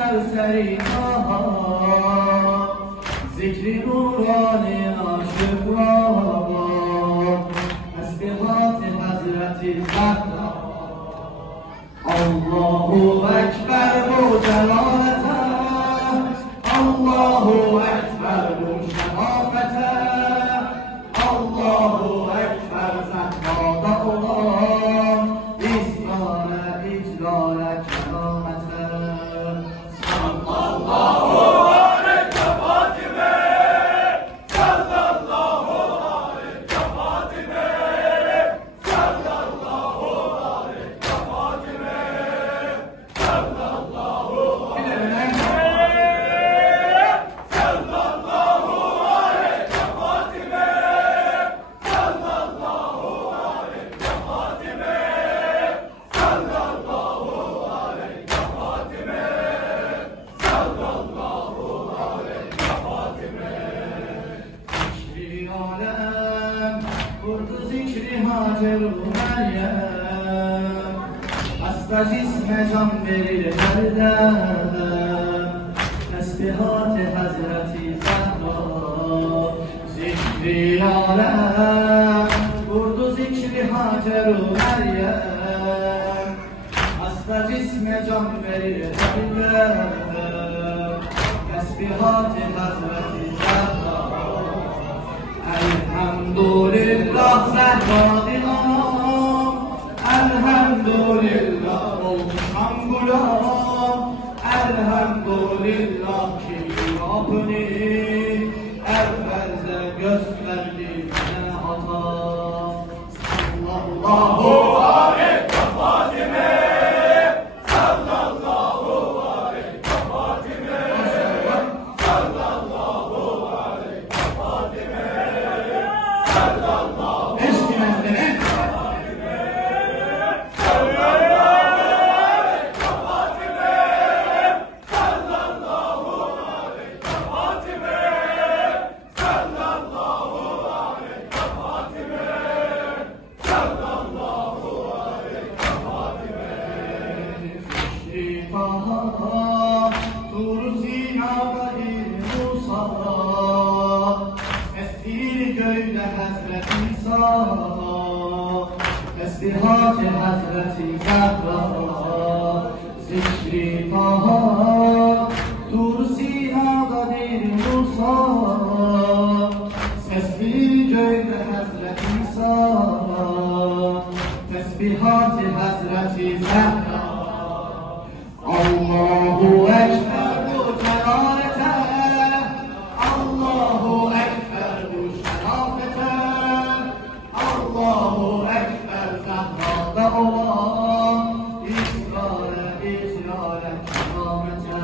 Kevser-i Taha, zikri nurani aşıklara, tesbihat-i Hazreti Zahra. Allahu Ekber bu celalete, Allahu Ekber bu şerafete, Allahu Ekber Zahra'da olan İsrare, icrare, keramete. Sallallahu aleyke Fatime, sallallahu aleyke Fatime, sallallahu aleyke Fatime, sallallahu aleyke Fatime, sallallahu aleyke Fatime, sallallahu aleyke Fatime, sallallahu aleyke Fatime, sallallahu aleyke Fatime. Zikri alem, kurdu zikri Hacer-u Meryem, hasta cisme can verir her dem, tesbihat-i Hazreti Zahra. Zikri alem, kurdu zikri Hacer-u Meryem, hasta cisme can verir her dem, tesbihat-i Hazreti Zahra. Elhamdülillah Zehra-i Anam, elhamdülillah olmuşam gulam, elhamdülillah ki Rabbini evvelde gösterdi bize hata. Sallallahu Aleyke Fatime, sallallahu aleyke Fatime, sallallahu aleyke Fatime, sallallahu eski mendene aleyke Fatime, sallallahu aleyke Fatime, sallallahu aleyke Fatime, sallallahu aleyke Fatime. Zikri Taha, Tur Zina'da Musa, esir göğde Hazreti İsa, tesbihat-i Hazreti Zahra. Zikri Taha, Tur Zina'da Musa, esir göğde Hazreti İsa, tesbihat-i Hazreti Zahra. Allahu Ekber bu celalete, Allahu Ekber bu şerafete, Allahu Ekber Zahra'da olan İsrare, icrare, keramete.